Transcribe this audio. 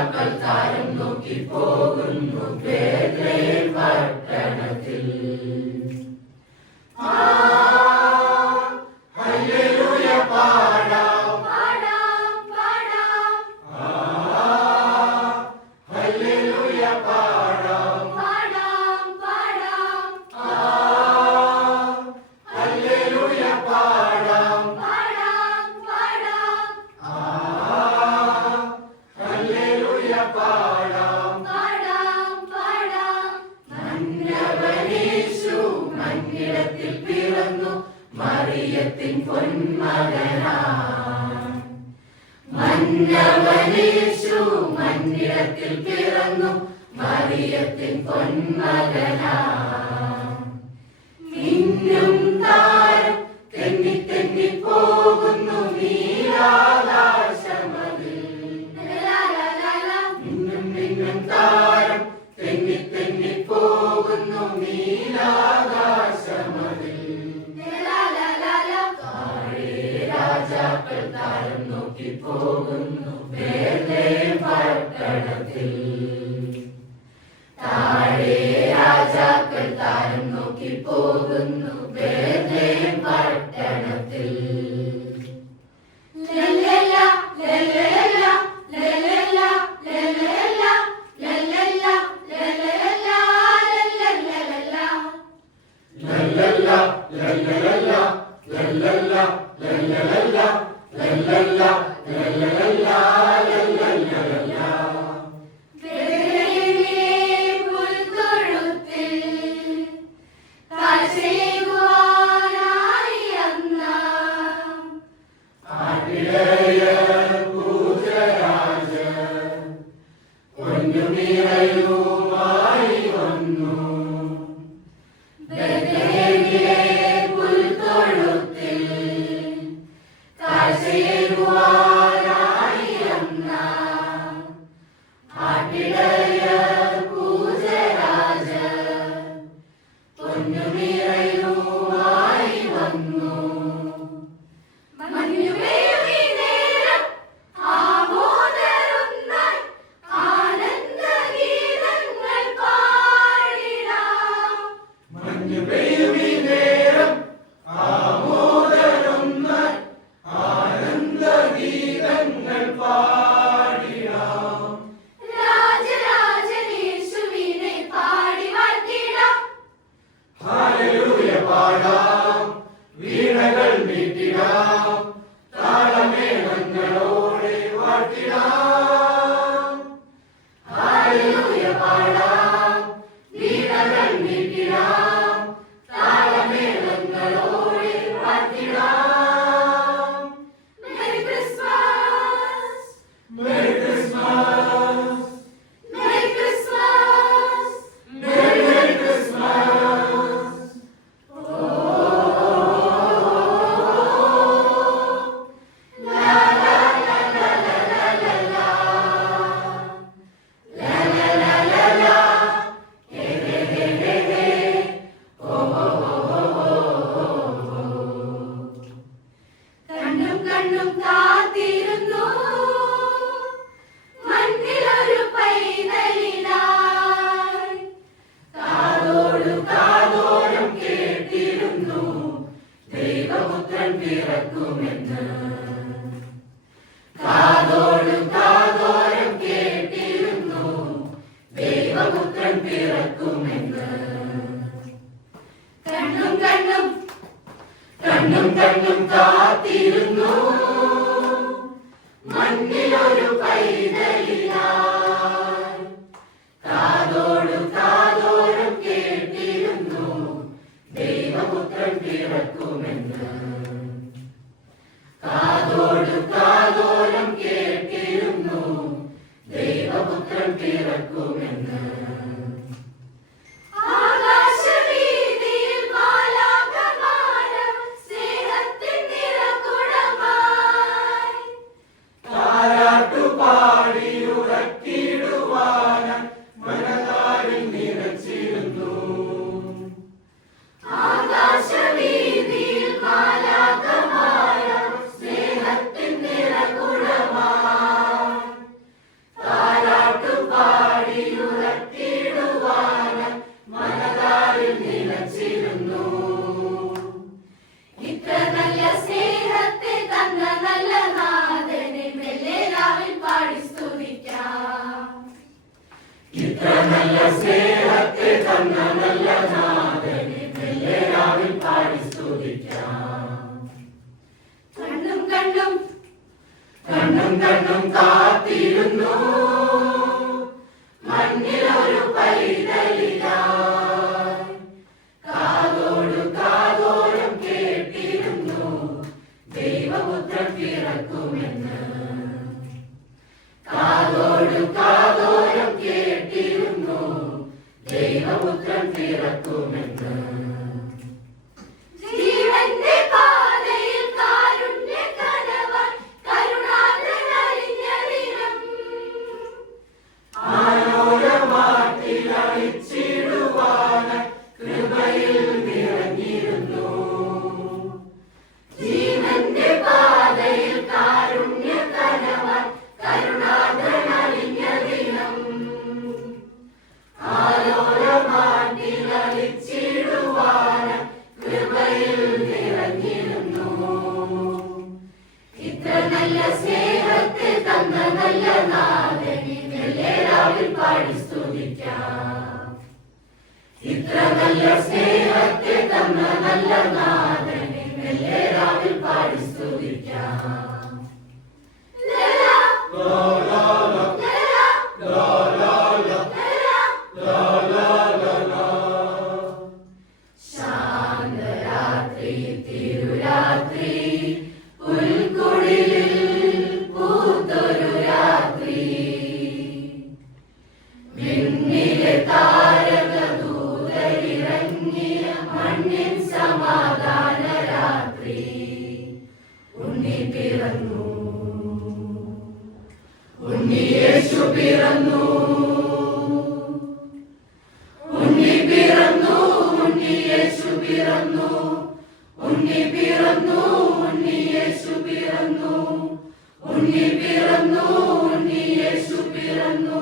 രാജാക്കൾ താരം നോക്കി പോകുന്നു ബേത്ലേഹേം പട്ടണത്തിൽ. ഹല്ലേലൂയ പാടാം പാടാം പാടാം, ഹല്ലേലൂയ പാടാം പാടാം പാടാം, ഹല്ലേലൂയ പാടാം പാടാം പാടാം, ഹല്ലേലൂയ പാടാം പാടാം പാടാം. മന്നവനേശു മന്നിടത്തിൽ പിറന്നു മറിയത്തിൻ പൊന്മകനാം. മന്നവനേശു മന്നിടത്തിൽ പിറന്നു മറിയത്തിൻ പൊന്മകനാം. മിന്നും താരം തെന്നി തെന്നി പോകുന്നു നീലാകാശമതിൽ. മിന്നും മിന്നും താരം തെന്നി തെന്നി പോകുന്നു നീലാകാശമതിൽ. താഴെ രാജാക്കൾ താരം നോക്കി പോകുന്നു ബേത്ലേഹേം പട്ടണത്തിൽ. താഴെ രാജാക്കൾ താരം നോക്കി പോകുന്നു ബേത്ലേഹേം പട്ടണത്തിൽ. ലല്ലല ലല്ലല ലല്ലല ലല്ലല ലല്ലല ലല്ലല ലല്ലല ലല്ലല ലല്ലല ലല്ലല ലല്ലല ലല്ലല ലല്ലല ലല്ലല. ബേത്ലേഹേം പുൽത്തൊഴുത്തിൽ കാഴ്ചയേകുവാനായി അന്ന് ആട്ടിടയ പൂജരാജ പൊന്നുനിറയുമായി വന്നു. ബേത്ലേഹേമിലെ പുൽത്തൊഴുത്തിൽ കാഴ്ചയേകുവാനായി അന്ന് ആട്ടിടയ പൂജരാജ പൊന്നുനിറയുമായി വന്നു. മഞ്ഞുപെയ്യുമീ നേരം ആമോദരുന്നായി ആനന്ദഗീതങ്ങൾ പാടിടാം. മഞ്ഞുപെയ്യുമീ നേരം ആമോദരുന്നായി ആനന്ദഗീതങ്ങൾ പാടിടാം. രാജരാജനേശുവിനെ പാടി വാഴ്ത്തിടാം. ഹല്ലേലൂയ പാടാം, വീണകൾ മീട്ടിടാം, താളമേളങ്ങളോടെ വാഴ്ത്തിടാം. ഹല്ലേലൂയ പാടാം, വീണകൾ മീട്ടിടാം, താളമേളങ്ങളോടെ വാഴ്ത്തിടാം. Merry Christmas, merry Christmas, merry Christmas, merry Christmas. കണ്ണും കണ്ണും കാത്തിരുന്നു മണ്ണിലൊരു പൈതലിനായി. കാതോടു കാതോരം കേട്ടിരുന്നു ദൈവപുത്രൻ പിറക്കുമെന്ന്. കാതോടു കാതോരം കേട്ടിരുന്നു ദൈവപുത്രൻ പിറക്കുമെന്ന്. കണ്ണും കണ്ണും കണ്ണും കണ്ണും കാത്തിരുന്നു മണ്ണിലൊരു പൈതലിനായി. കാതോടു കാതോരം കേട്ടിരുന്നു ദൈവപുത്രൻ പിറക്കുമെന്ന്. കാതോടു കാതോരം കേട്ടിരുന്നു ദൈവപുത്രൻ പിറക്കുമെന്ന്. ആകാശവീഥിയിൽ മാലാഖമാർ സ്നേഹത്തിൻ നിറകുടമായി താരാട്ടുപാടിയുറക്കിടുവാനായി മനതാരിൽ നിറച്ചിരുന്നു. ആകാശവീഥിയിൽ മാലാഖമാർ സ്നേഹത്തിൻ നിറകുടമായി കാത്തിരുന്നു മണ്ണിലൊരു പൈതലിലായി. കാതോടു കാതോരം കേട്ടിരുന്നു ദൈവപുത്രൻ പിറക്കുമെന്ന്. കാതോടു കാതോരം കേട്ടിരുന്നു ദൈവപുത്രൻ പിറക്കുമെന്ന്. ജീവന്റെ പാതയിൽ കാരുണ്യകനവാൻ കരുണാർദ്രൻ അലിഞ്ഞ ദിനം. ആരോരമാട്ടിലഴിച്ചിടുവാനായി കൃപയിൽ നിറഞ്ഞിരുന്നു. ജീവന്റെ പാതയിൽ കാരുണ്യകനവാൻ കരുണാർദ്രൻ അലിഞ്ഞ ദിനം. ആരോരമാട്ടിലഴിച്ചിടുവാനായി കൃപയിൽ നിറഞ്ഞിരുന്നു. ഇത്ര നല്ല സ്നേഹത്തെ തന്ന നല്ല നാഥനെ എല്ലാവരിൽ പാടി സ്തുതിക്കാം. ഇത്ര നല്ല സ്നേഹത്തെ തന്ന നല്ല നാഥനെ എല്ലാവരിൽ പാടി സ്തുതിക്കാം. ലലാ, ലലാ, ശാന്തരാത്രി തിരുരാത്രി പുൽക്കുടിലിൽ പൂത്തൊരു രാത്രി. വിണ്ണിലെ താരകദൂതരിറങ്ങിയ മണ്ണിൻ സമാധാന രാത്രി. ഉണ്ണി പിറന്നു, ഉണ്ണി യേശു പിറന്നു. ഉണ്ണി പിറന്നു, ഉണ്ണി യേശു പിറന്നു. ഉണ്ണി പിറന്നു, ഉണ്ണി യേശു പിറന്നു. ഉണ്ണി പിറന്നു, ഉണ്ണി യേശു പിറന്നു.